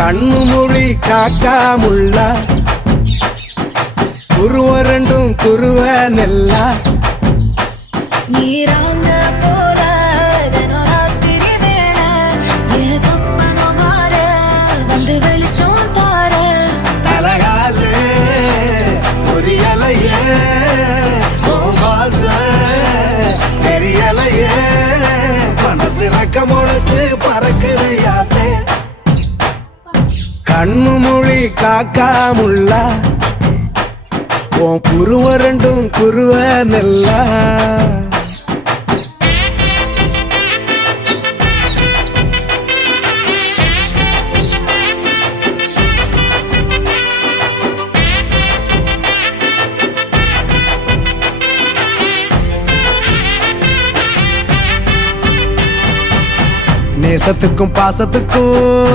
கண்ணு மொழி காக்காமுள்ள குருவ ரெண்டும் குருவ நெல்லா நீராங்க போல தினராத்திரி வேளை என் சொப்பனம் மாற வந்து வெளிச்சம் தார தலகாலே பொரியலையே தெரியலையே மனசு ரக்க முளைச்சு பறக்குதையாத்தே கண்ணு மொழி காக்காமுள்ள உன் குருவ ரெண்டும் குருவ நெல்லா நேசத்துக்கும் பாசத்துக்கும்